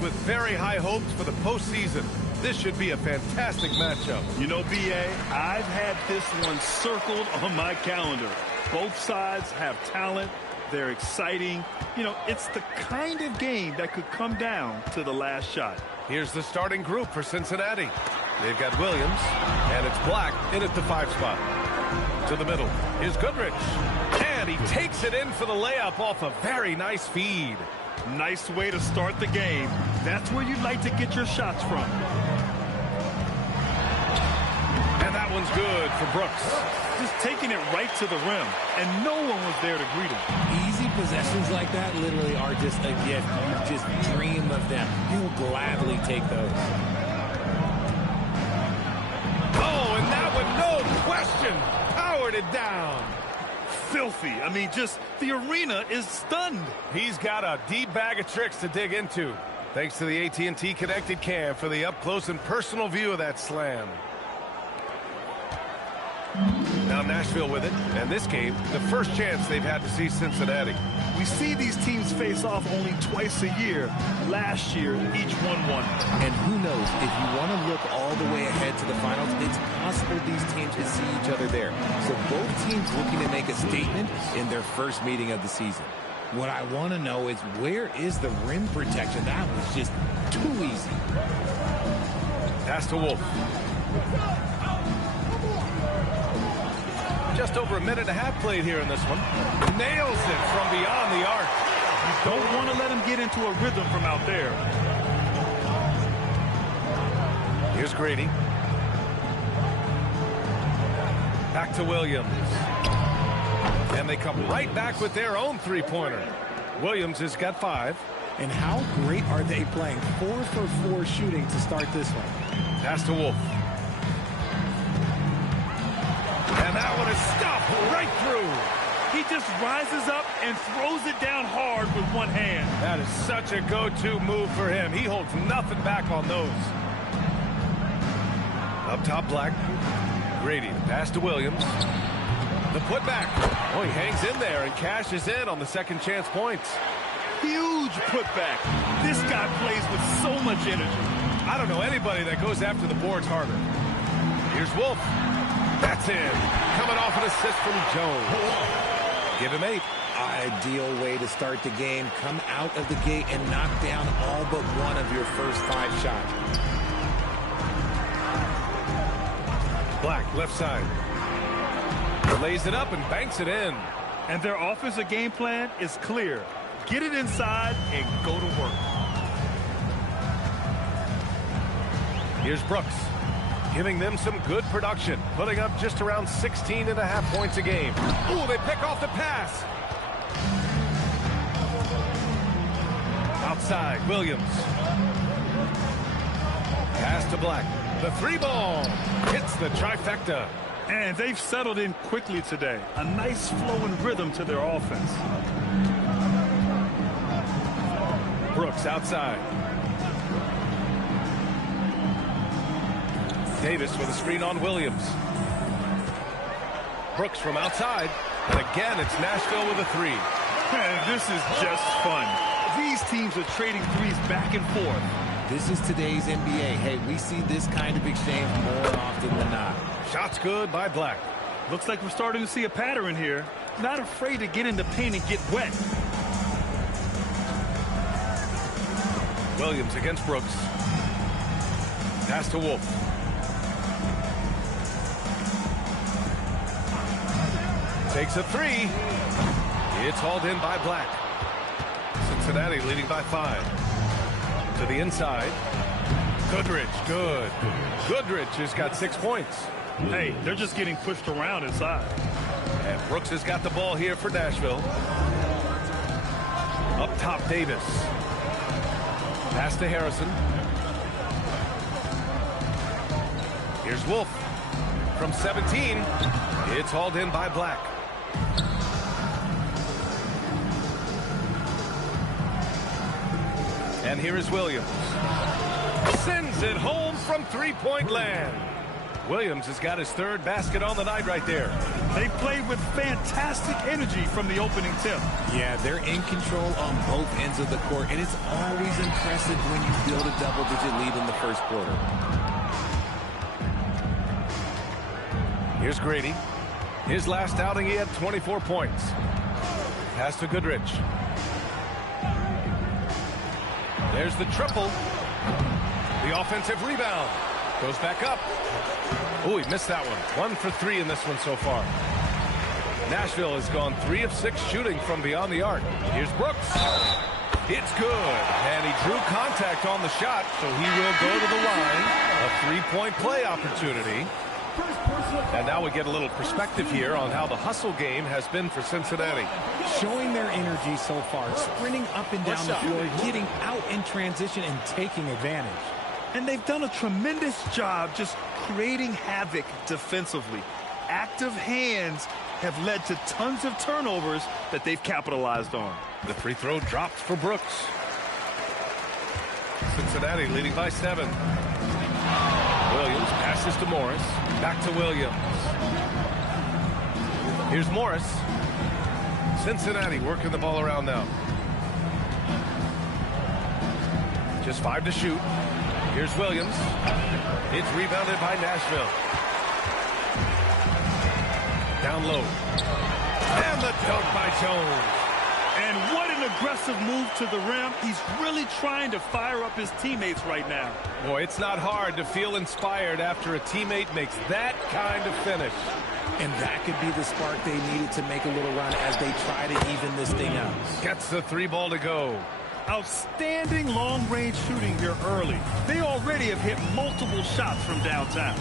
with very high hopes for the postseason. This should be a fantastic matchup. You know, B.A., I've had this one circled on my calendar. Both sides have talent. They're exciting. You know, it's the kind of game that could come down to the last shot. Here's the starting group for Cincinnati. They've got Williams, and it's Black in at the 5 spot. To the middle, here's Goodrich. And he takes it in for the layup off a very nice feed. Nice way to start the game. That's where you'd like to get your shots from. And that one's good for Brooks. Just taking it right to the rim, and no one was there to greet him. Easy possessions like that literally are just a gift. You just dream of them. You'll gladly take those. Oh, and that one, no question, powered it down. Filthy. I mean, just the arena is stunned. He's got a deep bag of tricks to dig into. Thanks to the AT&T Connected Cam for the up-close and personal view of that slam. Now Nashville with it, and this game, the first chance they've had to see Cincinnati. We see these teams face off only twice a year. Last year, each one won. And who knows, if you want to look all the way ahead to the finals, it's possible these teams could see each other there. So both teams looking to make a statement in their first meeting of the season. What I want to know is, where is the rim protection? That was just too easy. Pass to Wolf. Just over a minute and a half played here in this one. Nails it from beyond the arc. You don't want to let him get into a rhythm from out there. Here's Grady. Back to Williams. And they come right back with their own three-pointer. Williams has got 5. And how great are they playing? 4 for 4 shooting to start this one. Pass to Wolf. And that one is stopped right through. He just rises up and throws it down hard with one hand. That is such a go-to move for him. He holds nothing back on those. Up top, Black. Grady, the pass to Williams. The putback. Oh, he hangs in there and cashes in on the second chance points. Huge putback. This guy plays with so much energy. I don't know anybody that goes after the boards harder. Here's Wolf. That's in. Coming off an assist from Jones. Give him 8. Ideal way to start the game. Come out of the gate and knock down all but one of your first 5 shots. Black, left side. Lays it up and banks it in. And their offensive game plan is clear. Get it inside and go to work. Here's Brooks. Giving them some good production, putting up just around 16.5 points a game. Ooh, they pick off the pass. Outside, Williams. Pass to Black. The 3-ball hits the trifecta. And they've settled in quickly today. A nice flowing rhythm to their offense. Brooks outside. Davis with a screen on Williams. Brooks from outside. And again, it's Nashville with a 3. And this is just fun. These teams are trading threes back and forth. This is today's NBA. Hey, we see this kind of exchange more often than not. Shots good by Black. Looks like we're starting to see a pattern here. Not afraid to get in the paint and get wet. Williams against Brooks. Pass to Wolf. Takes a 3. It's hauled in by Black. Cincinnati leading by 5. To the inside. Goodrich, good. Goodrich has got 6 points. Hey, they're just getting pushed around inside. And Brooks has got the ball here for Nashville. Up top, Davis. Pass to Harrison. Here's Wolf. From 17, it's hauled in by Black. And here is Williams. Sends it home from three-point land. Williams has got his 3rd basket on the night right there. They played with fantastic energy from the opening tip. Yeah, they're in control on both ends of the court, and it's always impressive when you build a double-digit lead in the first quarter. Here's Grady. His last outing, he had 24 points. Pass to Goodrich. There's the triple. The offensive rebound. Goes back up. Oh, he missed that one. 1 for 3 in this one so far. Nashville has gone 3 of 6 shooting from beyond the arc. Here's Brooks. It's good. And he drew contact on the shot, so he will go to the line. A 3-point play opportunity. And now we get a little perspective here on how the hustle game has been for Cincinnati. Showing their energy so far, sprinting up and down the floor, getting out in transition and taking advantage. And they've done a tremendous job just creating havoc defensively. Active hands have led to tons of turnovers that they've capitalized on. The free throw dropped for Brooks. Cincinnati leading by 7. Williams passes to Morris. Back to Williams. Here's Morris. Cincinnati working the ball around now. Just 5 to shoot. Here's Williams. It's rebounded by Nashville. Down low. And the dunk by Jones. And what an aggressive move to the rim. He's really trying to fire up his teammates right now. Boy, it's not hard to feel inspired after a teammate makes that kind of finish. And that could be the spark they needed to make a little run as they try to even this thing out. Gets the 3 ball to go. Outstanding long-range shooting here early. They already have hit multiple shots from downtown.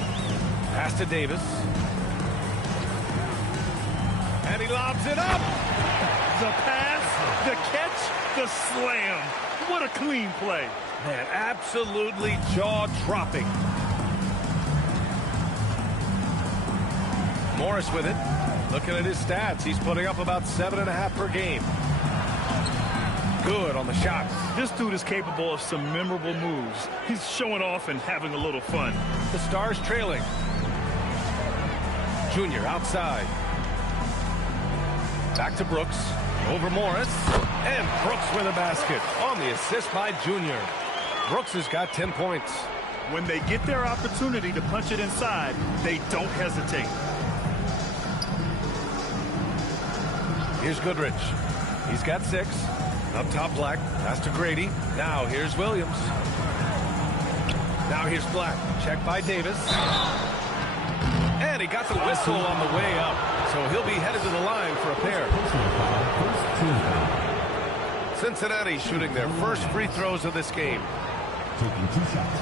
Pass to Davis. And he lobs it up. The pass, the catch, the slam. What a clean play. Man, absolutely jaw-dropping. Morris with it. Looking at his stats, he's putting up about 7.5 per game. Good on the shot. This dude is capable of some memorable moves. He's showing off and having a little fun. The Stars trailing. Junior outside. Back to Brooks. Over Morris. And Brooks with a basket on the assist by Junior. Brooks has got 10 points. When they get their opportunity to punch it inside, they don't hesitate. Here's Goodrich. He's got 6. Up top, Black. Pass to Grady. Now here's Williams. Now here's Black. Check by Davis. And he got the whistle on the way up. So he'll be headed to the line for a pair. Cincinnati shooting their first free throws of this game. Taking 2 shots.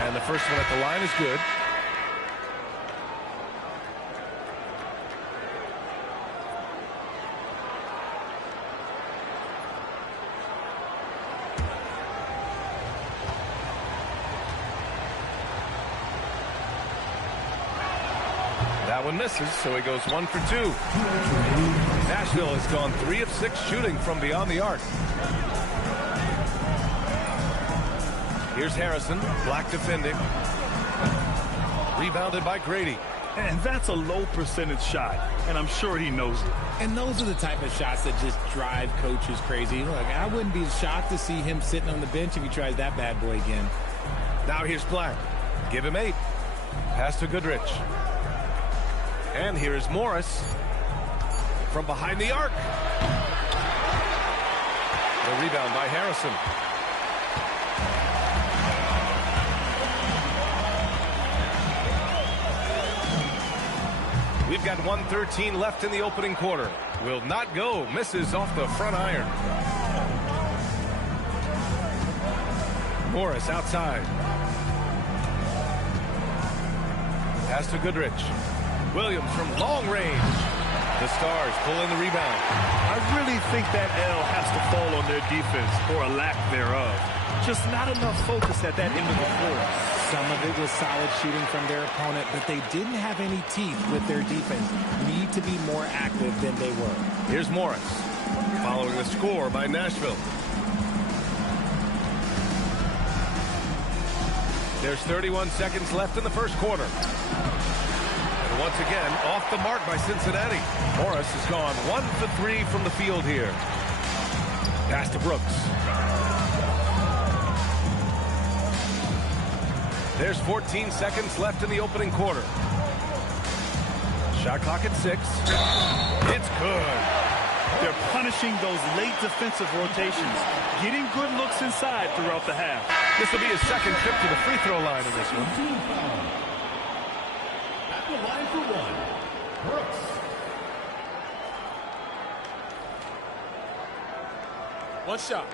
And the first one at the line is good. That one misses, so he goes 1 for 2. Nashville has gone 3 of 6 shooting from beyond the arc. Here's Harrison. Black defending. Rebounded by Grady. And that's a low percentage shot, and I'm sure he knows it. And those are the type of shots that just drive coaches crazy. Look, I wouldn't be shocked to see him sitting on the bench if he tries that bad boy again. Now here's Black. Give him 8. Pass to Goodrich. And here's Morris from behind the arc. The rebound by Harrison. We've got 1:13 left in the opening quarter. Will not go. Misses off the front iron. Morris outside. Pass to Goodrich. Williams from long range. The Stars pull in the rebound. I really think that L has to fall on their defense, or a lack thereof. Just not enough focus at that end of the floor. Some of it was solid shooting from their opponent, but they didn't have any teeth with their defense. Need to be more active than they were. Here's Morris, following the score by Nashville. There's 31 seconds left in the first quarter. And once again, off the mark by Cincinnati. Morris has gone 1 for 3 from the field here. Pass to Brooks. There's 14 seconds left in the opening quarter. Shot clock at 6. It's good. They're punishing those late defensive rotations, getting good looks inside throughout the half. This will be his second trip to the free throw line in this one. At the line for one, Brooks. One shot.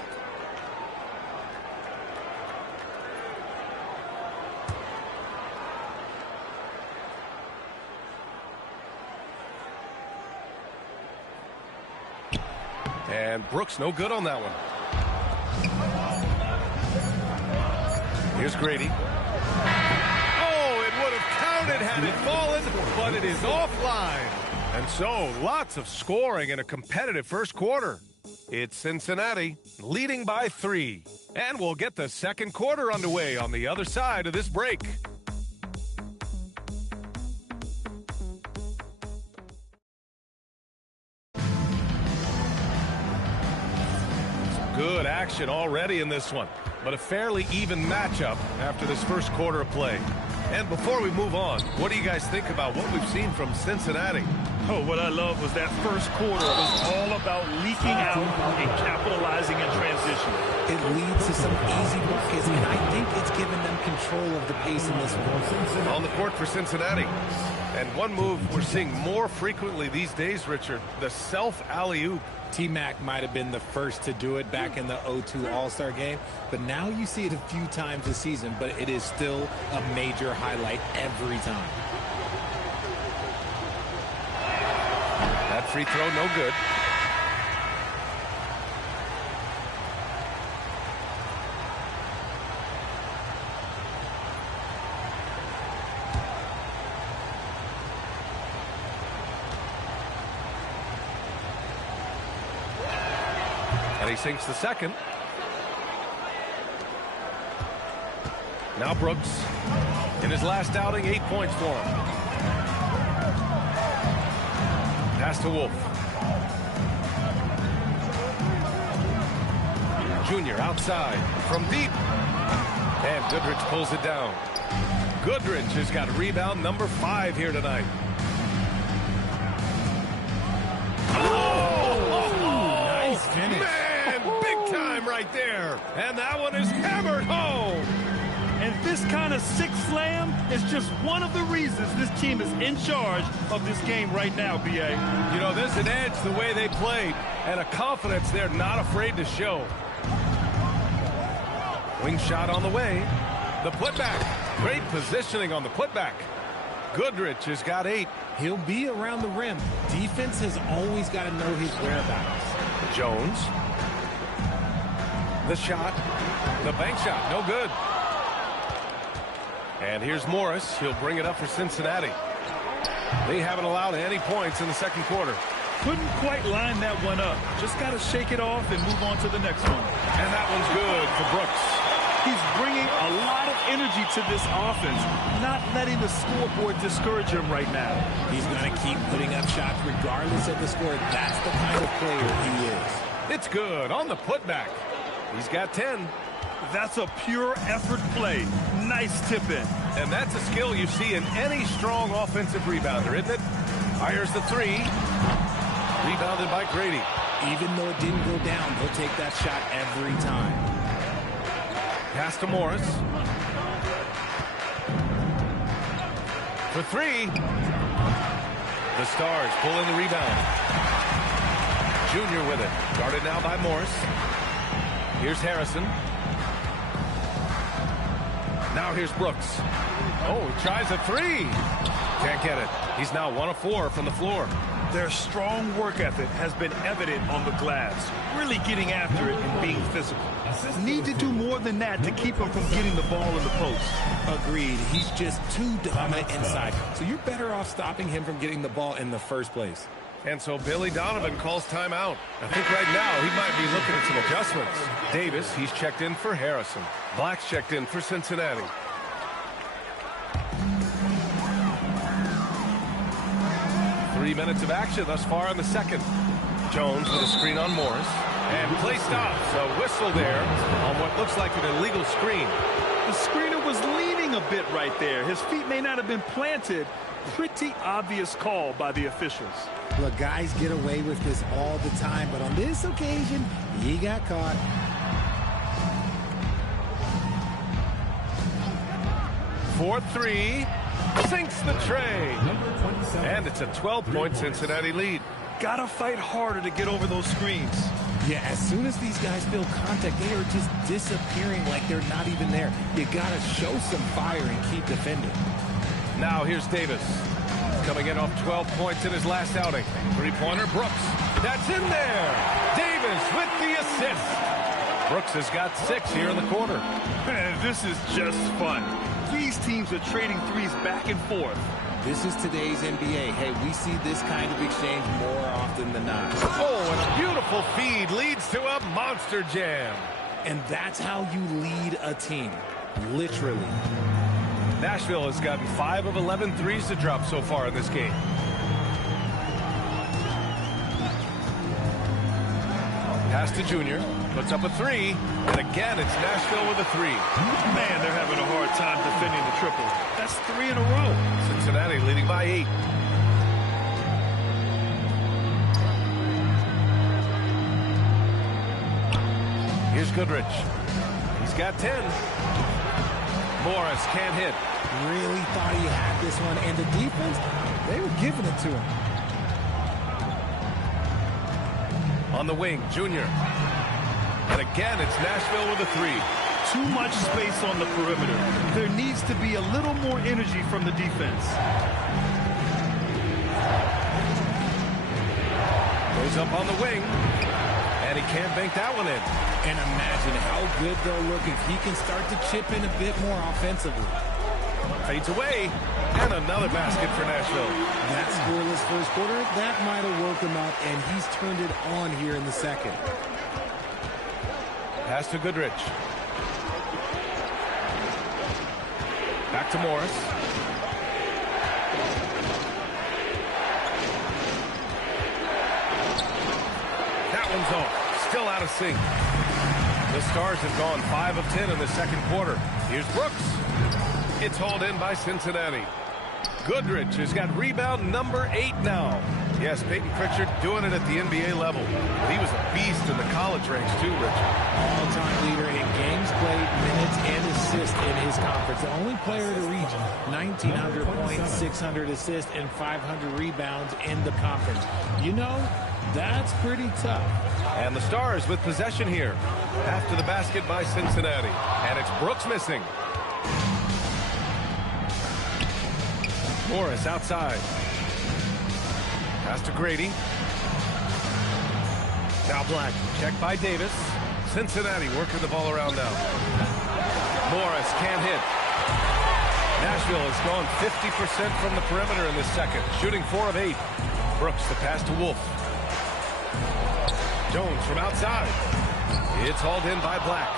And Brooks no good on that one. Here's Grady. Oh, it would have counted had it fallen, but it is offline. And so, lots of scoring in a competitive first quarter. It's Cincinnati leading by 3. And we'll get the second quarter underway on the other side of this break. Good action already in this one, but a fairly even matchup after this first quarter of play. And before we move on, what do you guys think about what we've seen from Cincinnati? Oh, what I love was that first quarter was all about leaking out and capitalizing in transition. It leads to some easy buckets, and I think it's given them control of the pace in this one. On the court for Cincinnati. And one move we're seeing more frequently these days, Richard, the self alley-oop. T-Mac might have been the first to do it back in the 0-2 All-Star game, but now you see it a few times this season, but it is still a major highlight every time. That free throw, no good. And he sinks the second. Now Brooks. In his last outing, 8 points for him. Pass to Wolf. Junior outside from deep. And Goodrich pulls it down. Goodrich has got rebound number 5 here tonight. Oh! Nice finish. Man, big time right there. And that one is hammered home. And this kind of sick slam is just one of the reasons this team is in charge of this game right now, B.A. You know, there's an edge the way they played and a confidence they're not afraid to show. Wing shot on the way. The putback. Great positioning on the putback. Goodrich has got 8. He'll be around the rim. Defense has always got to know his whereabouts. Jones. The shot. The bank shot. No good. And here's Morris. He'll bring it up for Cincinnati. They haven't allowed any points in the second quarter. Couldn't quite line that one up. Just got to shake it off and move on to the next one. And that one's good for Brooks. He's bringing a lot of energy to this offense, not letting the scoreboard discourage him right now. He's going to keep putting up shots regardless of the score. That's the kind of player he is. It's good on the putback. He's got 10. That's a pure effort play. Nice tip in. And that's a skill you see in any strong offensive rebounder, isn't it? Fires the 3. Rebounded by Grady. Even though it didn't go down, he'll take that shot every time. Pass to Morris. For 3. The Stars pull in the rebound. Junior with it. Guarded now by Morris. Here's Harrison. Now here's Brooks. Oh, he tries a 3. Can't get it. He's now 1 of 4 from the floor. Their strong work ethic has been evident on the glass, really getting after it and being physical. Need to do more than that to keep him from getting the ball in the post. Agreed. He's just too dominant inside. So you're better off stopping him from getting the ball in the first place. And so Billy Donovan calls timeout. I think right now he might be looking at some adjustments. Davis, he's checked in for Harrison. Black's checked in for Cincinnati. Three minutes of action thus far in the second. Jones with a screen on Morris. And play stops. A whistle there on what looks like an illegal screen. The screener was leaning a bit right there. His feet may not have been planted. Pretty obvious call by the officials. Look, guys get away with this all the time, but on this occasion, he got caught. For three. Sinks the tray. And it's a 12-point Cincinnati lead. Gotta fight harder to get over those screens. Yeah, as soon as these guys feel contact, they are just disappearing like they're not even there. You gotta show some fire and keep defending. Now here's Davis. Coming in off 12 points in his last outing. Three-pointer, Brooks. That's in there. Davis with the assist. Brooks has got 6 here in the quarter. This is just fun. These teams are trading threes back and forth. This is today's NBA. Hey, we see this kind of exchange more often than not. Oh, and a beautiful feed leads to a monster jam. And that's how you lead a team. Literally. Nashville has gotten 5 of 11 threes to drop so far in this game. Pass to Junior. Puts up a 3. And again, it's Nashville with a 3. Man, they're having a hard time defending the triple. That's 3 in a row. Cincinnati leading by 8. Here's Goodrich. He's got 10. Morris can't hit. Really thought he had this one, and the defense, they were giving it to him. On the wing, Junior. And again, it's Nashville with a 3. Too much space on the perimeter. There needs to be a little more energy from the defense. Goes up on the wing. And he can't bank that one in. And imagine how good they'll look if he can start to chip in a bit more offensively. Fades away. And another basket for Nashville. That scoreless first quarter, that might have woke him up, and he's turned it on here in the second. Pass to Goodrich. Back to Morris. That one's off. Still out of sync. The Stars have gone 5 of 10 in the second quarter. Here's Brooks. It's hauled in by Cincinnati. Goodrich has got rebound number 8 now. Yes, Peyton Pritchard doing it at the NBA level. But he was a beast in the college ranks too, Richard. All-time leader in games played, minutes, and assists in his conference. The only player to reach 1,900 points, 600 assists, and 500 rebounds in the conference. You know, that's pretty tough. And the Stars with possession here. After the basket by Cincinnati. And it's Brooks missing. Morris outside. Pass to Grady. Now Black. Checked by Davis. Cincinnati working the ball around now. Morris can't hit. Nashville has gone 50% from the perimeter in this second. Shooting 4 of 8. Brooks the pass to Wolf. Jones from outside. It's hauled in by Black.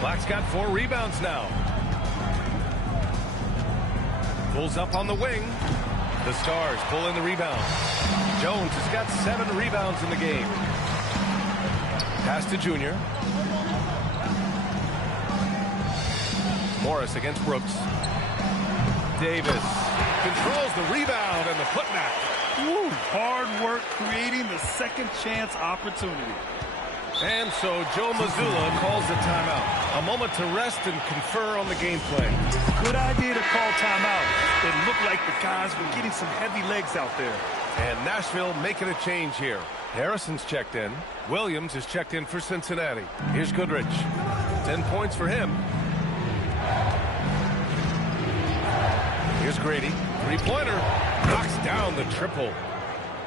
Black's got 4 rebounds now. Pulls up on the wing. The Stars pull in the rebound. Jones has got 7 rebounds in the game. Pass to Junior. Morris against Brooks. Davis controls the rebound and the putback. Woo, hard work creating the second chance opportunity. And so Joe Mazzulla calls the timeout. A moment to rest and confer on the game plan. Good idea to call timeout. It looked like the guys were getting some heavy legs out there. And Nashville making a change here. Harrison's checked in. Williams is checked in for Cincinnati. Here's Goodrich. 10 points for him. Here's Grady. Three-pointer knocks down the triple.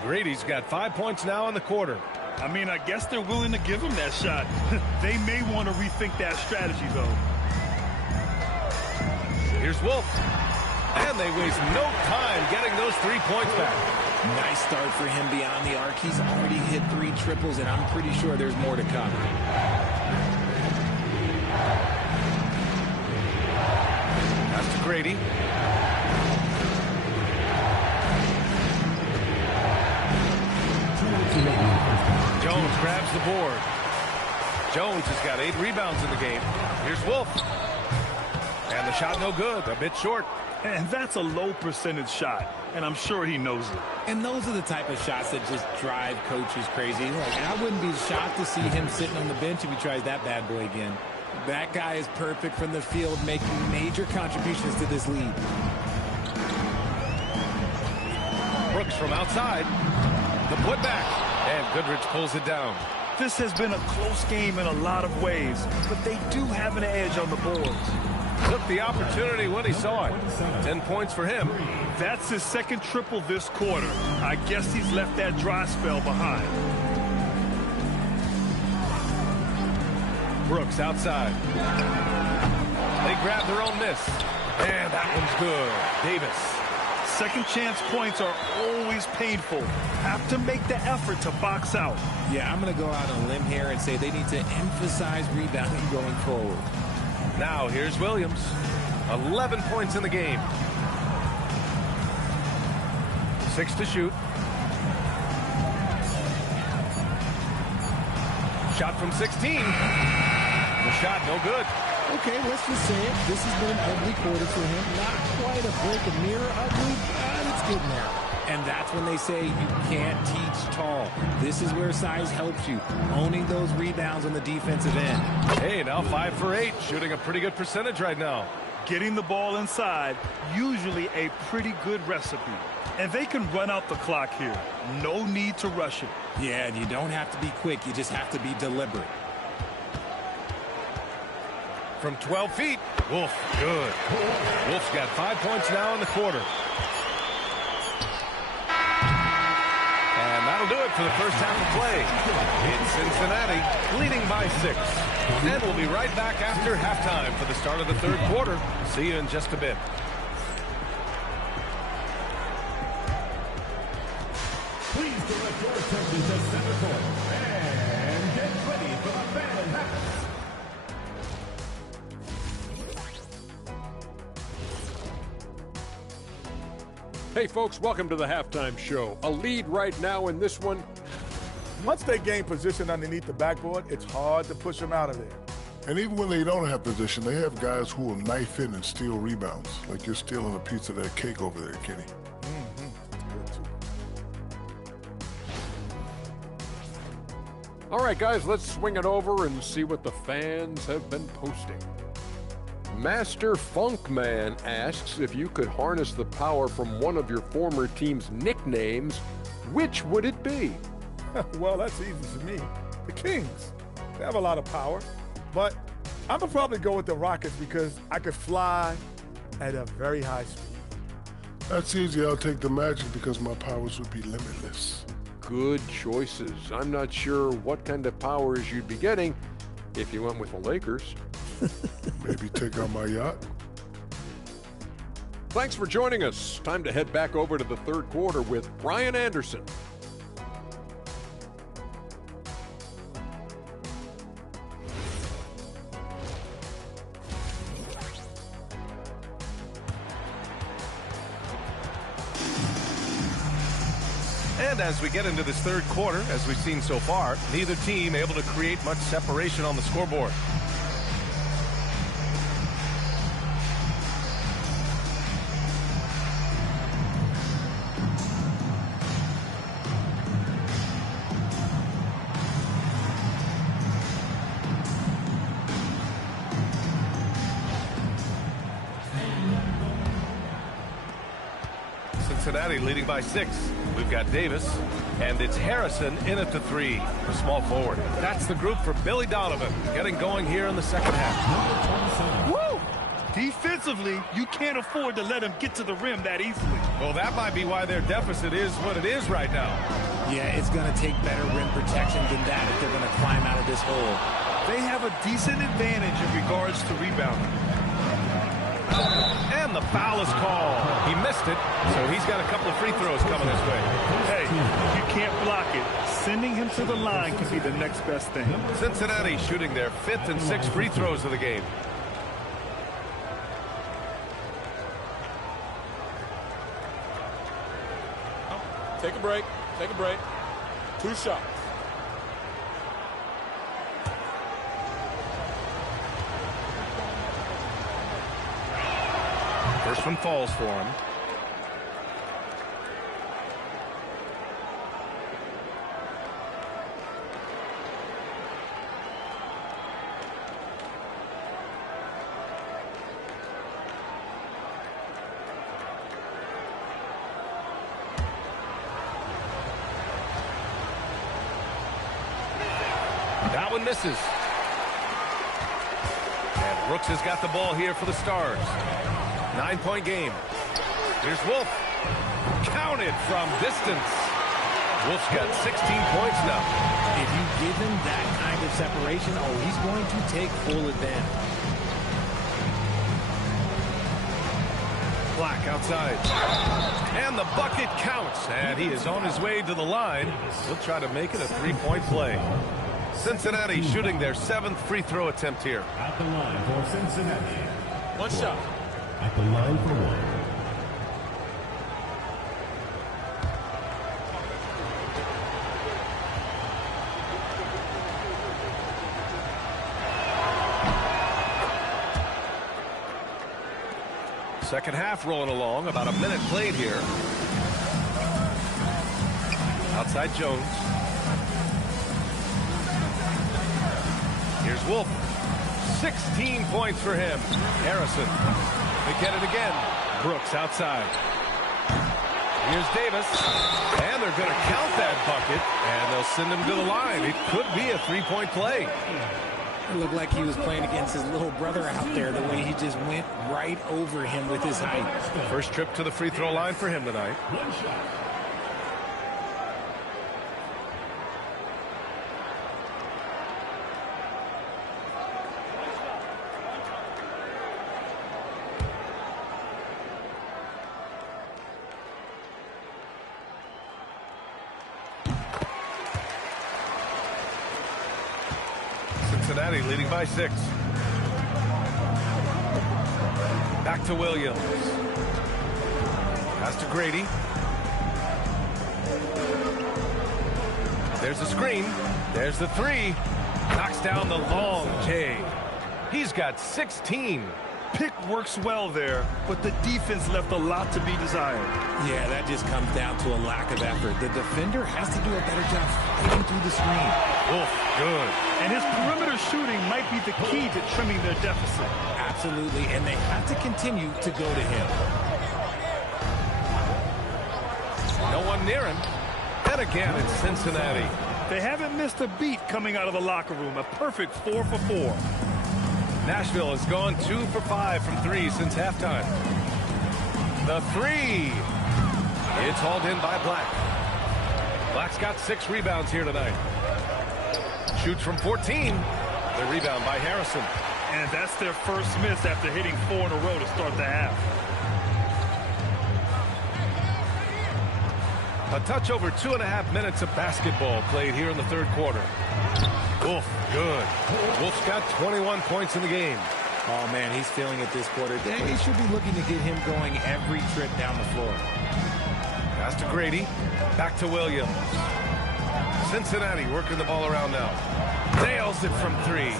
Grady's got 5 points now in the quarter. I mean, I guess they're willing to give him that shot. They may want to rethink that strategy, though. Here's Wolf. And they waste no time getting those 3 points back. Nice start for him beyond the arc. He's already hit 3 triples, and I'm pretty sure there's more to come. Pass to Grady. Jones grabs the board. Jones has got 8 rebounds in the game. Here's Wolf. And the shot no good, a bit short. And that's a low percentage shot, and I'm sure he knows it. And those are the type of shots that just drive coaches crazy. Like, I wouldn't be shocked to see him sitting on the bench if he tries that bad boy again. That guy is perfect from the field, making major contributions to this lead. Brooks from outside. The putback. And Goodrich pulls it down. This has been a close game in a lot of ways, but they do have an edge on the boards. Took the opportunity when he saw it. 10 points for him. That's his second triple this quarter. I guess he's left that dry spell behind. Brooks outside. They grab their own miss. And that one's good. Davis. Second chance points are always painful. Have to make the effort to box out. Yeah, I'm going to go out on a limb here and say they need to emphasize rebounding going forward. Now here's Williams. 11 points in the game. 6 to shoot. Shot from 16. The shot no good. Okay, let's just say it. This has been an ugly quarter for him. Not quite a break a mirror ugly, but it's getting there. And that's when they say you can't teach tall. This is where size helps you, owning those rebounds on the defensive end. Hey, now 5 for 8, shooting a pretty good percentage right now. Getting the ball inside, usually a pretty good recipe. And they can run out the clock here. No need to rush it. Yeah, and you don't have to be quick. You just have to be deliberate. From 12 feet, Wolf, good. Wolf's got 5 points now in the quarter. And that'll do it for the first half of play. It's Cincinnati leading by 6. And we'll be right back after halftime for the start of the third quarter. See you in just a bit. Please direct your attention to center court and get ready for the fan half. Hey folks, welcome to the halftime show. A lead right now in this one. Once they gain position underneath the backboard, it's hard to push them out of there. And even when they don't have position, they have guys who will knife in and steal rebounds. Like you're stealing a piece of that cake over there, Kenny. All right, guys, let's swing it over and see what the fans have been posting. Master Funkman asks if you could harness the power from one of your former team's nicknames, which would it be? Well, that's easy for me. The Kings. They have a lot of power. But I'm going to probably go with the Rockets because I could fly at a very high speed. That's easy. I'll take the Magic because my powers would be limitless. Good choices. I'm not sure what kind of powers you'd be getting if you went with the Lakers. Maybe take out my yacht. Thanks for joining us. Time to head back over to the third quarter with Brian Anderson. And as we get into this third quarter, as we've seen so far, neither team able to create much separation on the scoreboard. Cincinnati leading by 6. We've got Davis, and it's Harrison in at the 3, the small forward. That's the group for Billy Donovan, getting going here in the second half. Woo! Defensively, you can't afford to let him get to the rim that easily. Well, that might be why their deficit is what it is right now. Yeah, it's going to take better rim protection than that if they're going to climb out of this hole. They have a decent advantage in regards to rebounding. And the foul is called. He missed it, so he's got a couple of free throws coming his way. Hey, you can't block it. Sending him to the line can be the next best thing. Cincinnati shooting their 5th and 6th free throws of the game. Take a break. Take a break. 2 shots. First one falls for him. That one misses. And Brooks has got the ball here for the Stars. 9-point game. Here's Wolf. Counted from distance. Wolf's got 16 points now. If you give him that kind of separation, he's going to take full advantage. Black outside. And the bucket counts. And he is on his way to the line. He'll try to make it a 3-point play. Cincinnati shooting their 7th free throw attempt here. At the line for Cincinnati. 1 shot. At the line for 1. Second half rolling along. About a minute played here. Outside Jones. Here's Wolf. 16 points for him. Harrison. They get it again. Brooks outside. Here's Davis. And they're going to count that bucket. And they'll send him to the line. It could be a 3-point play. It looked like he was playing against his little brother out there, the way he just went right over him with his height. First trip to the free throw line for him tonight. 1 shot. Cincinnati leading by 6. Back to Williams. Pass to Grady. There's the screen. There's the 3. Knocks down the long J. He's got 16. Pick works well there, but the defense left a lot to be desired. Yeah, that just comes down to a lack of effort. The defender has to do a better job fighting through the screen. Wolf, good. And his perimeter shooting might be the key to trimming their deficit. Absolutely, and they have to continue to go to him. No one near him. And again, it's Cincinnati. They haven't missed a beat coming out of the locker room. A perfect 4 for 4. Nashville has gone 2 for 5 from 3 since halftime. The 3. It's hauled in by Black. Black's got 6 rebounds here tonight. Shoots from 14. The rebound by Harrison. And that's their first miss after hitting 4 in a row to start the half. A touch over 2.5 minutes of basketball played here in the third quarter. Wolf, good. Wolf's got 21 points in the game. Oh, man, he's feeling it this quarter. They should be looking to get him going every trip down the floor. Pass to Grady. Back to Williams. Cincinnati working the ball around now. Nails it from 3.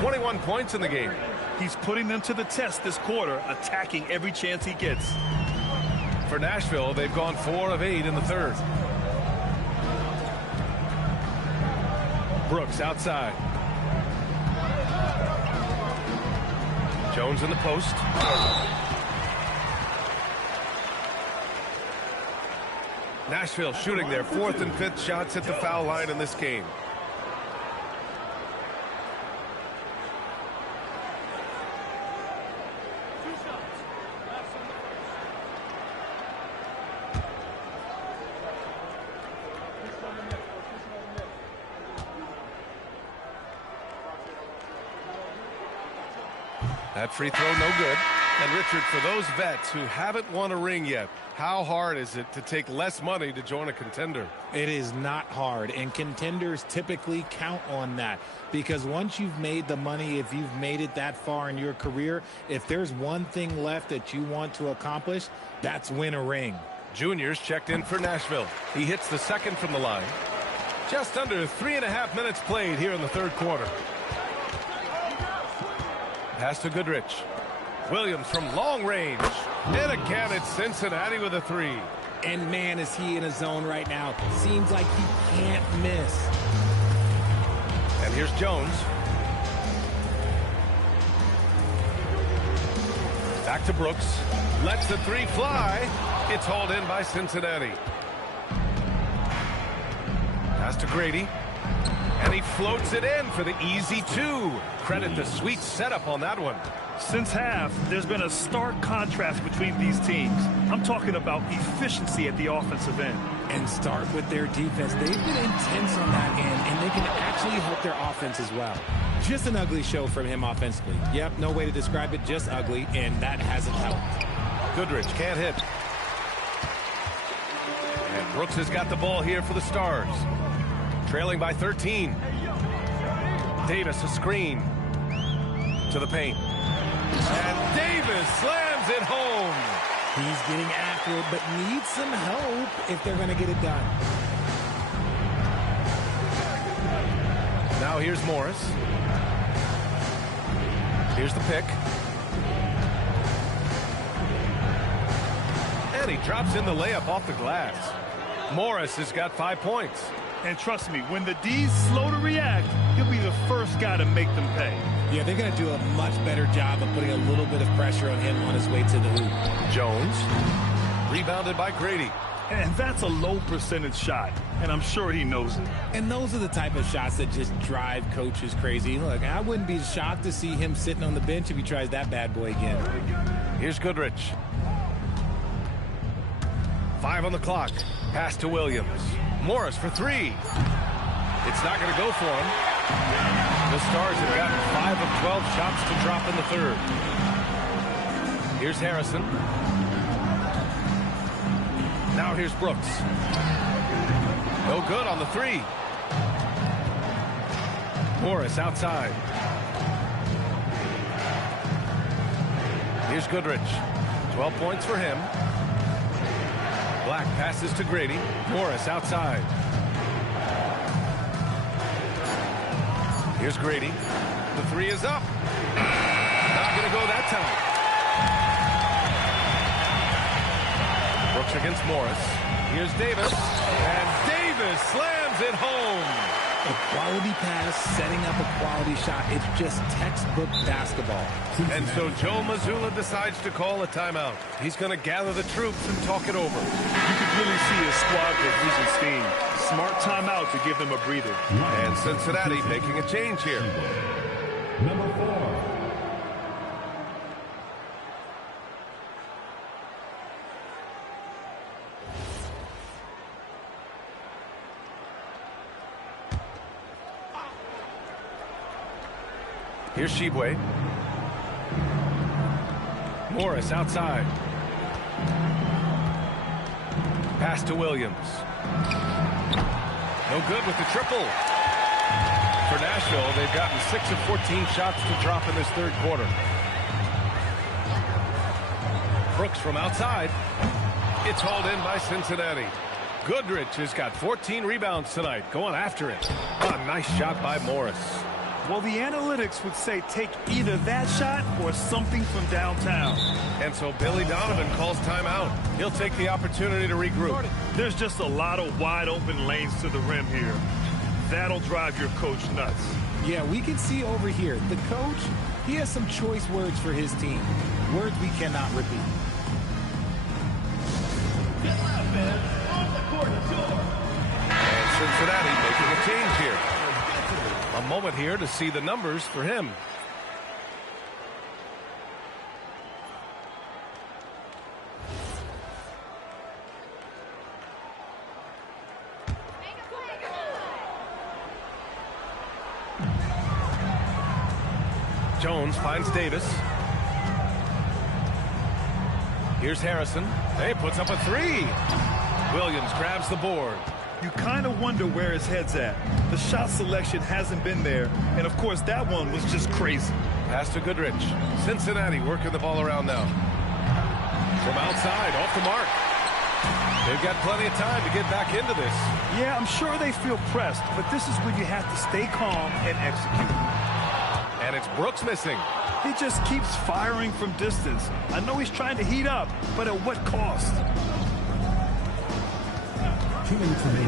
21 points in the game. He's putting them to the test this quarter, attacking every chance he gets. For Nashville, they've gone 4 of 8 in the third. Brooks outside. Jones in the post. Nashville shooting their 4th and 5th shots at the foul line in this game. That free throw no good. And Richard, for those vets who haven't won a ring yet, how hard is it to take less money to join a contender? It is not hard, and contenders typically count on that, because once you've made the money, if you've made it that far in your career, if there's one thing left that you want to accomplish, that's win a ring. Junior's checked in for Nashville. He hits the second from the line. Just under 3.5 minutes played here in the third quarter. Pass to Goodrich. Williams from long range. And again, it's Cincinnati with a three. And man, is he in a zone right now. Seems like he can't miss. And here's Jones. Back to Brooks. Lets the three fly. It's hauled in by Cincinnati. Pass to Grady. And he floats it in for the easy two. Credit the sweet setup on that one. Since half, there's been a stark contrast between these teams. I'm talking about efficiency at the offensive end. And start with their defense. They've been intense on that end, and they can actually help their offense as well. Just an ugly show from him offensively. Yep, no way to describe it, just ugly, and that hasn't helped. Goodrich can't hit. And Brooks has got the ball here for the Stars. Trailing by 13. Davis a screen to the paint. And Davis slams it home. He's getting after it, but needs some help if they're going to get it done. Now here's Morris. Here's the pick. And he drops in the layup off the glass. Morris has got 5 points. And trust me, when the D's slow to react, he'll be the first guy to make them pay. Yeah, they're going to do a much better job of putting a little bit of pressure on him on his way to the hoop. Jones, rebounded by Grady. And that's a low percentage shot, and I'm sure he knows it. And those are the type of shots that just drive coaches crazy. Look, I wouldn't be shocked to see him sitting on the bench if he tries that bad boy again. Here's Goodrich. 5 on the clock. Pass to Williams. Morris for three. It's not going to go for him. The Stars have gotten 5 of 12 shots to drop in the third. Here's Harrison. Now here's Brooks. No good on the three. Morris outside. Here's Goodrich. 12 points for him. Black passes to Grady. Morris outside. Here's Grady. The three is up. Not going to go that time. Brooks against Morris. Here's Davis. And Davis slams it home. A quality pass, setting up a quality shot. It's just textbook basketball. And so Joe Mazzulla decides to call a timeout. He's going to gather the troops and talk it over. You could really see his squad was losing steam. Smart timeout to give them a breather. And Cincinnati making a change here. Number 4. Here's Shibwe. Morris outside. Pass to Williams. No good with the triple. For Nashville, they've gotten 6 of 14 shots to drop in this third quarter. Brooks from outside. It's hauled in by Cincinnati. Goodrich has got 14 rebounds tonight, going after it. A nice shot by Morris. Well, the analytics would say take either that shot or something from downtown. And so Billy Donovan calls timeout. He'll take the opportunity to regroup. There's just a lot of wide open lanes to the rim here. That'll drive your coach nuts. Yeah, we can see over here, the coach, he has some choice words for his team. Words we cannot repeat. And Cincinnati making a change here. A moment here to see the numbers for him. Jones finds Davis. Here's Harrison. He puts up a three. Williams grabs the board. You kind of wonder where his head's at. The shot selection hasn't been there, and of course that one was just crazy. Pass to Goodrich. Cincinnati working the ball around now. From outside, off the mark. They've got plenty of time to get back into this. Yeah, I'm sure they feel pressed, but this is when you have to stay calm and execute. And it's Brooks missing. He just keeps firing from distance. I know he's trying to heat up, but at what cost?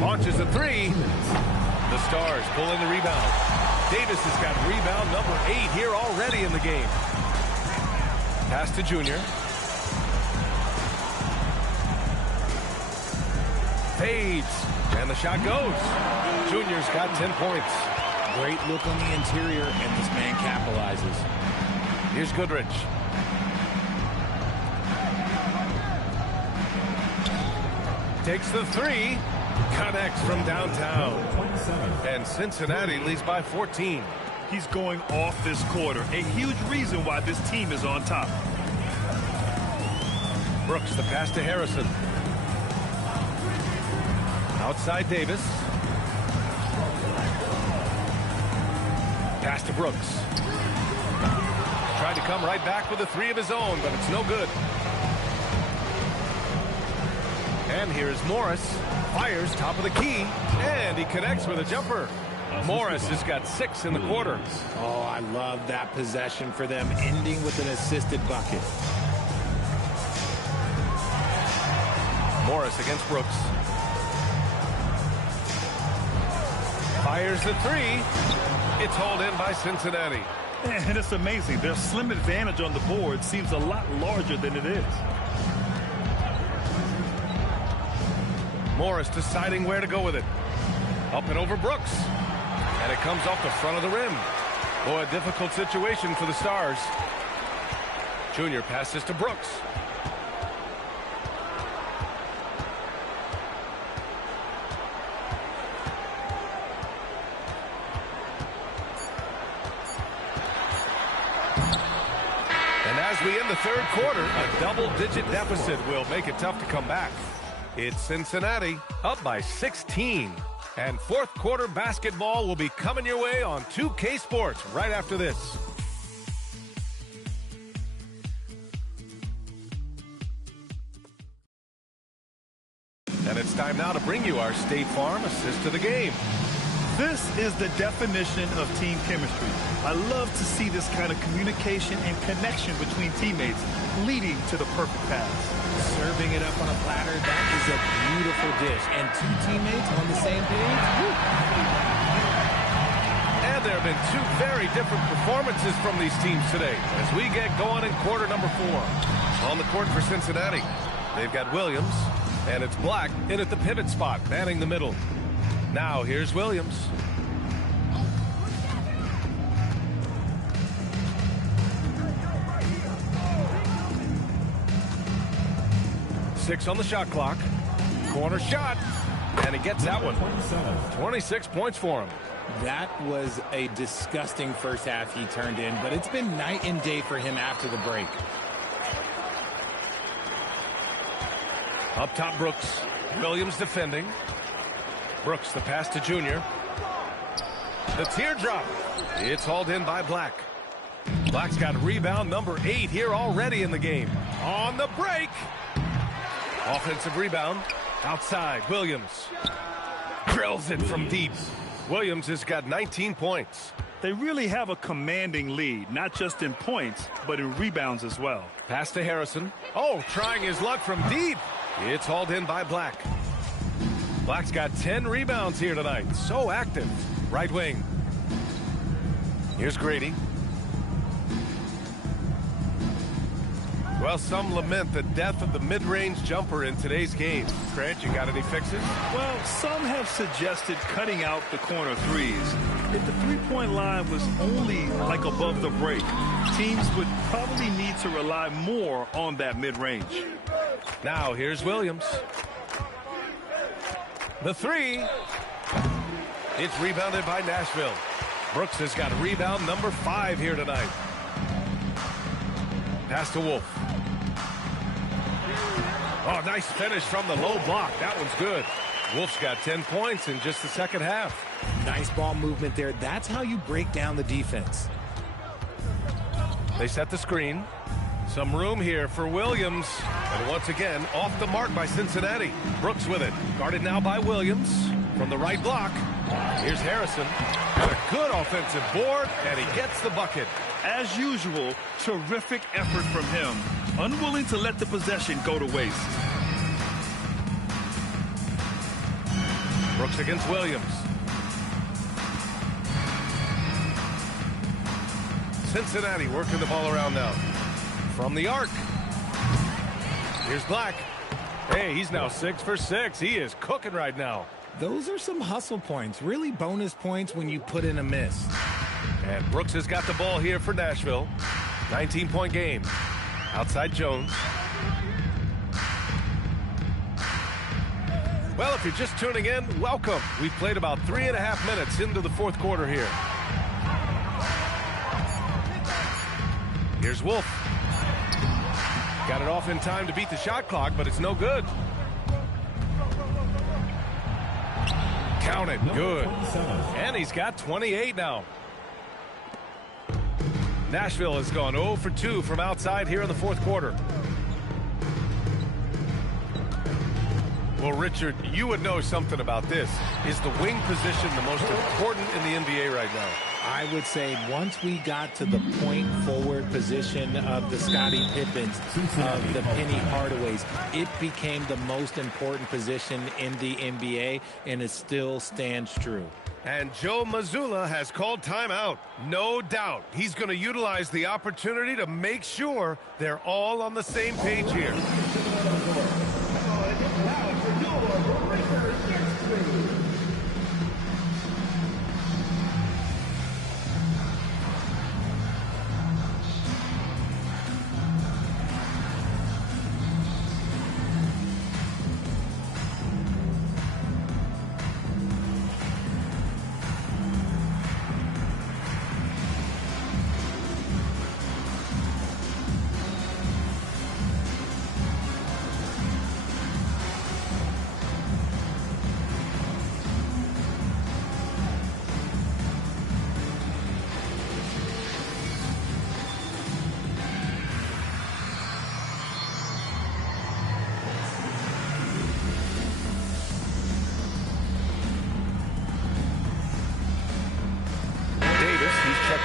Launches a three. The Stars pull in the rebound. Davis has got rebound number 8 here already in the game. Pass to Junior. Fades. And the shot goes. Junior's got 10 points. Great look on the interior, and this man capitalizes. Here's Goodrich. Takes the three. Connects from downtown. And Cincinnati leads by 14. He's going off this quarter. A huge reason why this team is on top. Brooks, the pass to Harrison. Outside Davis. Pass to Brooks. Tried to come right back with a three of his own, but it's no good. And here's Morris. Fires top of the key, and he connects with a jumper. Morris has got 6 in the quarter. Oh, I love that possession for them, ending with an assisted bucket. Morris against Brooks. Fires the three. It's hauled in by Cincinnati. And it's amazing. Their slim advantage on the board seems a lot larger than it is. Morris deciding where to go with it. Up and over Brooks. And it comes off the front of the rim. Boy, a difficult situation for the Stars. Junior passes to Brooks. And as we end the third quarter, a double-digit deficit will make it tough to come back. It's Cincinnati up by 16. And fourth quarter basketball will be coming your way on 2K Sports right after this. And it's time now to bring you our State Farm assist to the game. This is the definition of team chemistry. I love to see this kind of communication and connection between teammates leading to the perfect pass. Serving it up on a platter, that is a beautiful dish. And 2 teammates on the same page. Woo. And there have been 2 very different performances from these teams today as we get going in quarter number 4. On the court for Cincinnati, they've got Williams, and it's Black in at the pivot spot, manning the middle. Now here's Williams. Six on the shot clock. Corner shot. And he gets that one. 26 points for him. That was a disgusting first half he turned in, but it's been night and day for him after the break. Up top, Brooks. Williams defending. Brooks, the pass to Junior. The teardrop. It's hauled in by Black. Black's got rebound number 8 here already in the game. On the break. Offensive rebound. Outside, Williams. Drills it from deep. Williams has got 19 points. They really have a commanding lead, not just in points, but in rebounds as well. Pass to Harrison. Oh, trying his luck from deep. It's hauled in by Black. Black's got 10 rebounds here tonight. So active. Right wing. Here's Grady. Well, some lament the death of the mid-range jumper in today's game. Grant, you got any fixes? Well, some have suggested cutting out the corner threes. If the three-point line was only like above the break, teams would probably need to rely more on that mid-range. Now here's Williams. The three. It's rebounded by Nashville. Brooks has got rebound number 5 here tonight. Pass to Wolf. Oh, nice finish from the low block. That one's good. Wolf's got 10 points in just the second half. Nice ball movement there. That's how you break down the defense. They set the screen. Some room here for Williams. And once again, off the mark by Cincinnati. Brooks with it. Guarded now by Williams from the right block. Here's Harrison. Got a good offensive board, and he gets the bucket. As usual, terrific effort from him. Unwilling to let the possession go to waste. Brooks against Williams. Cincinnati working the ball around now. From the arc. Here's Black. Hey, he's now 6 for 6. He is cooking right now. Those are some hustle points, really bonus points when you put in a miss. And Brooks has got the ball here for Nashville. 19-point game. Outside Jones. Well, if you're just tuning in, welcome. We've played about 3.5 minutes into the fourth quarter here. Here's Wolf. Got it off in time to beat the shot clock, but it's no good. Count it. Good. And he's got 28 now. Nashville has gone 0 for 2 from outside here in the fourth quarter. Well, Richard, you would know something about this. Is the wing position the most important in the NBA right now? I would say once we got to the point forward position of the Scottie Pippens, of the Penny Hardaways, it became the most important position in the NBA, and it still stands true. And Joe Mazzulla has called timeout. No doubt he's going to utilize the opportunity to make sure they're all on the same page here.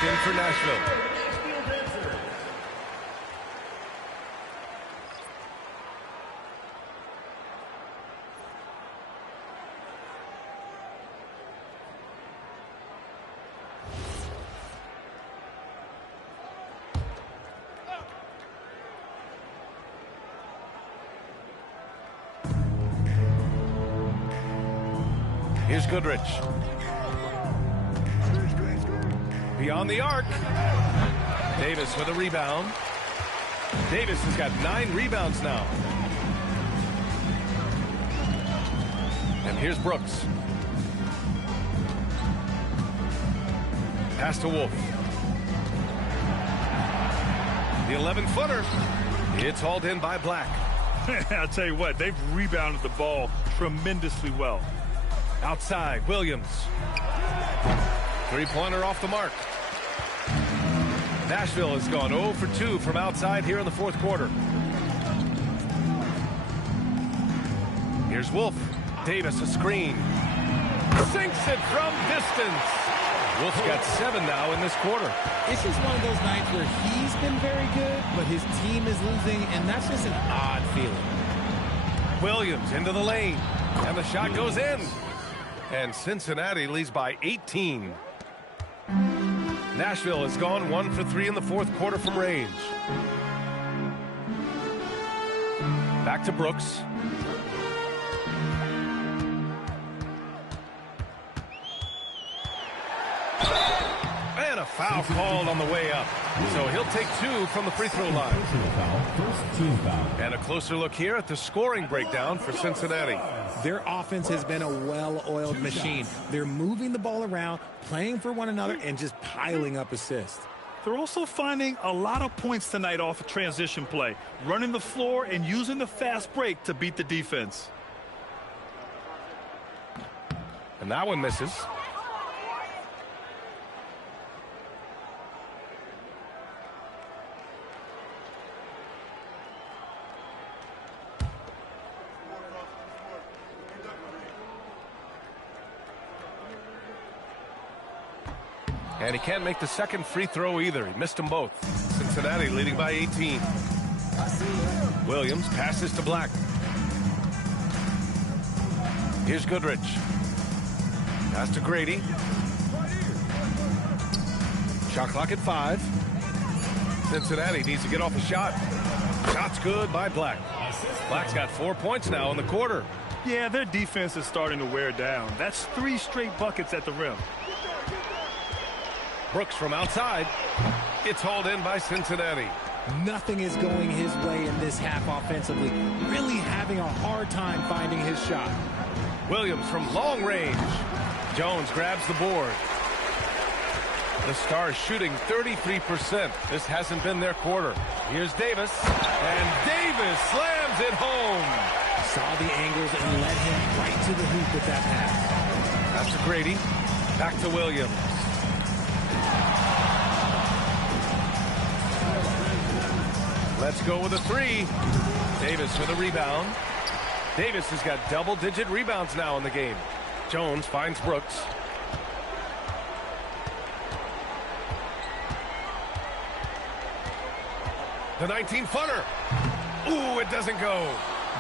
In for Nashville. Here's Goodrich. Beyond the arc. Davis with a rebound. Davis has got 9 rebounds now. And here's Brooks. Pass to Wolf. The 11-footer. It's hauled in by Black. I'll tell you what, they've rebounded the ball tremendously well. Outside, Williams. Three-pointer off the mark. Nashville has gone 0 for 2 from outside here in the fourth quarter. Here's Wolf. Davis a screen. Sinks it from distance. Wolf's got 7 now in this quarter. It's just one of those nights where he's been very good, but his team is losing, and that's just an odd feeling. Williams into the lane, and the shot goes in. And Cincinnati leads by 18. Nashville has gone 1 for 3 in the fourth quarter from range. Back to Brooks. And a foul called on the way up. So he'll take 2 from the free throw line. And a closer look here at the scoring breakdown for Cincinnati. Their offense has been a well-oiled machine. They're moving the ball around, playing for one another, and just piling up assists. They're also finding a lot of points tonight off of transition play, running the floor and using the fast break to beat the defense. And that one misses. And he can't make the second free throw either. He missed them both. Cincinnati leading by 18. Williams passes to Black. Here's Goodrich. Pass to Grady. Shot clock at 5. Cincinnati needs to get off a shot. Shot's good by Black. Black's got 4 points now in the quarter. Yeah, their defense is starting to wear down. That's 3 straight buckets at the rim. Brooks from outside. It's hauled in by Cincinnati. Nothing is going his way in this half offensively. Really having a hard time finding his shot. Williams from long range. Jones grabs the board. The Stars shooting 33%. This hasn't been their quarter. Here's Davis. And Davis slams it home. Saw the angles and led him right to the hoop with that pass. Pass to Grady. Back to Williams. Let's go with a 3. Davis with a rebound. Davis has got double-digit rebounds now in the game. Jones finds Brooks. The 19-footer. Ooh, it doesn't go.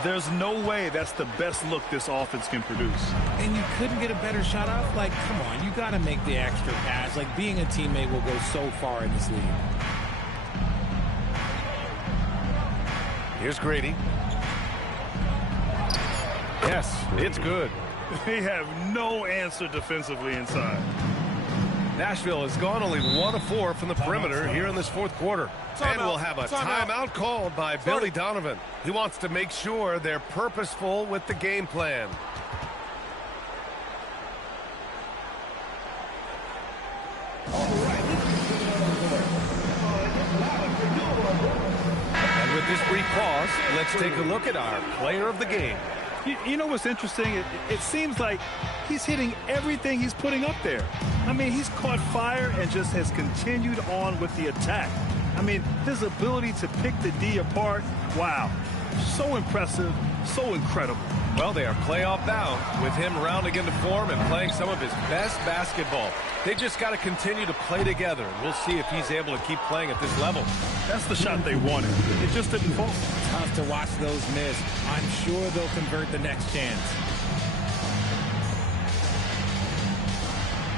There's no way that's the best look this offense can produce. And you couldn't get a better shot off? Like, come on, you got to make the extra pass. Like, being a teammate will go so far in this league. Here's Grady. Yes, it's good. They have no answer defensively inside. Nashville has gone only 1 of 4 from the perimeter here in this fourth quarter. And we'll have a timeout called by Billy Donovan. He wants to make sure they're purposeful with the game plan. And with this brief pause, let's take a look at our player of the game. You know what's interesting? It seems like he's hitting everything he's putting up there. I mean, he's caught fire and just has continued on with the attack. I mean, his ability to pick the D apart, wow. So impressive, so incredible. Well, they are playoff bound with him rounding into form and playing some of his best basketball. They just got to continue to play together. We'll see if he's able to keep playing at this level. That's the shot they wanted. It just didn't fall. Tough to watch those miss. I'm sure they'll convert the next chance.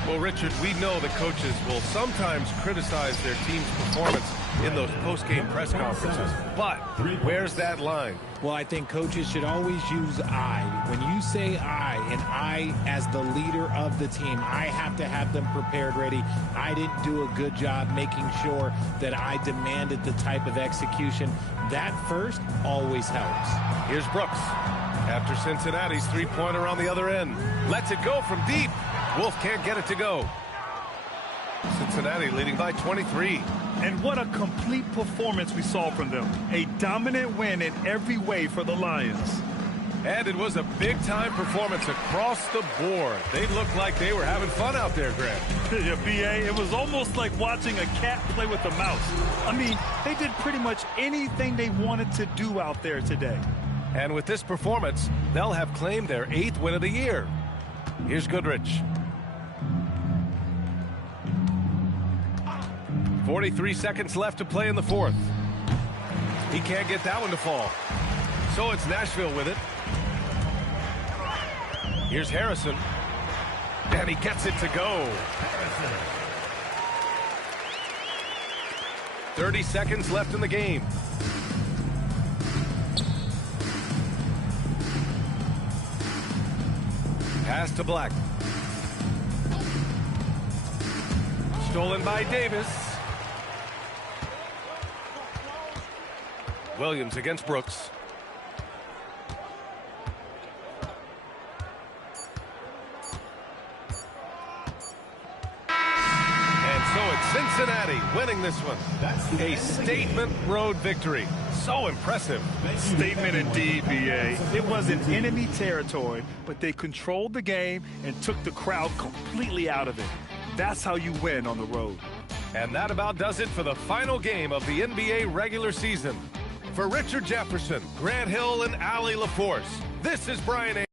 Well, Richard, we know that coaches will sometimes criticize their team's performance in those post-game press conferences. But where's that line? Well, I think coaches should always use I. When you say I, and I as the leader of the team, I have to have them prepared, ready. I didn't do a good job making sure that I demanded the type of execution. That first always helps. Here's Brooks. After Cincinnati's three-pointer on the other end. Lets it go from deep. Wolf can't get it to go. Cincinnati leading by 23. And what a complete performance we saw from them. A dominant win in every way for the Lions. And it was a big-time performance across the board. They looked like they were having fun out there, Grant. Yeah, B.A., it was almost like watching a cat play with a mouse. I mean, they did pretty much anything they wanted to do out there today. And with this performance, they'll have claimed their 8th win of the year. Here's Goodrich. 43 seconds left to play in the fourth. He can't get that one to fall. So it's Nashville with it. Here's Harrison. And he gets it to go. 30 seconds left in the game. Pass to Black. Stolen by Davis. Williams against Brooks. And so it's Cincinnati winning this one. A statement road victory. So impressive. Statement indeed, B.A. It was in enemy territory, but they controlled the game and took the crowd completely out of it. That's how you win on the road. And that about does it for the final game of the NBA regular season. For Richard Jefferson, Grant Hill, and Allie LaForce, this is Brian A.